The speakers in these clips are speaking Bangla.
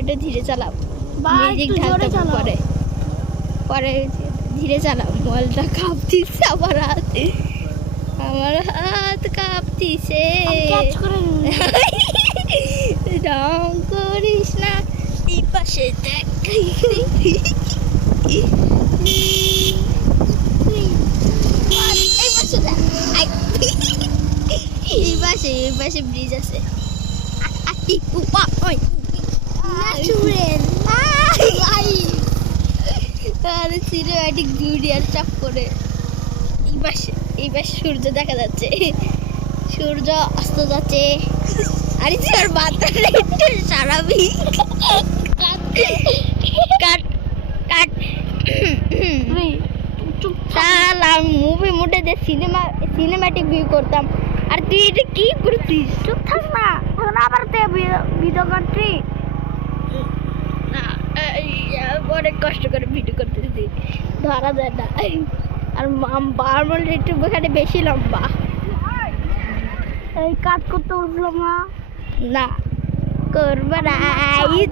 একটু ধীরে চালাও, মিউজিক ঢালতে পরে পরে ধীরে চালাও। মোবাইলটা কাঁপতিছে, আমার হাত কাঁপতিছে। রং করিস না, এই পাশে দেখ। এই পাশে ব্রিজ আছে। সিনেম্যাটিক বিউটি আর চাপ করে এই পাশে সূর্য দেখা যাচ্ছে, সূর্য অস্ত যাচ্ছে। আরে তোর বাচ্চাটা একটু সারাবি। কাট কাট আমি মুভি মুডে যে সিনেম্যাটিক ভিউ করতাম, আর তুই এটা কি করছিস? চুপ থাক না, এখন আবার ভিডিও করছি না। অনেক কষ্ট করে ভিডিও করতেছি, ধরা যায় না। আর বারবার একটু এখানে বেশি লম্বা, এই কাজ করতে উঠলাম না করবো না।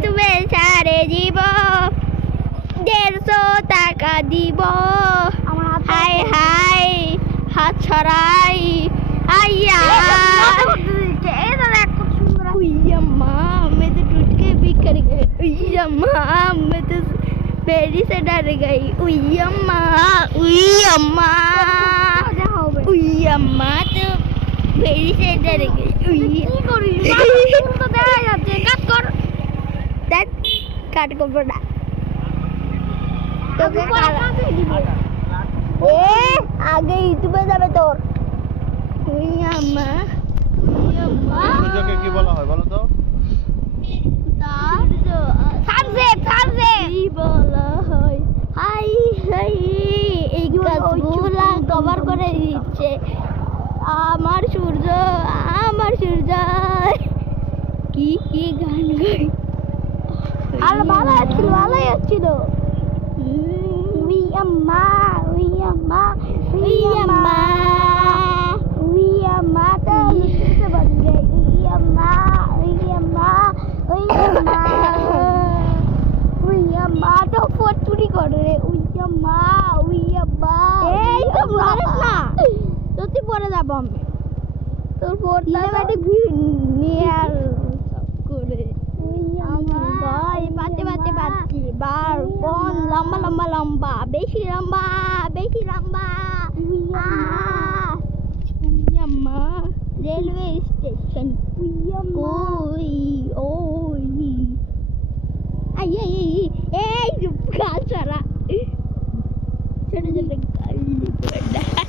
তুমি সারে দিব 150 টাকা দিব। হাই হাই হাত ছড়াই আইয়া मैं तो टूट के भी कर गई। मैं तो बेड़ी से डर गई। तो बेड़ी से डर गई। काट को बड़ा आगे यूट्यूবে যাবে তোর। সূর্যকে কি বলা হয় বলো তো? এই গাছগুলা কভার করে দিচ্ছে আমার সূর্য। কি গান গাই, আর ভালো আসছিল। চুরি করে সত্যি পরে যাবো আমি তোর নিয়ে আর করে পাচ্ছি বার কোন লম্বা বেশি লম্বা রেলওয়ে স্টেশন এই গাছ ছাড়া ছোট ছোট গাছ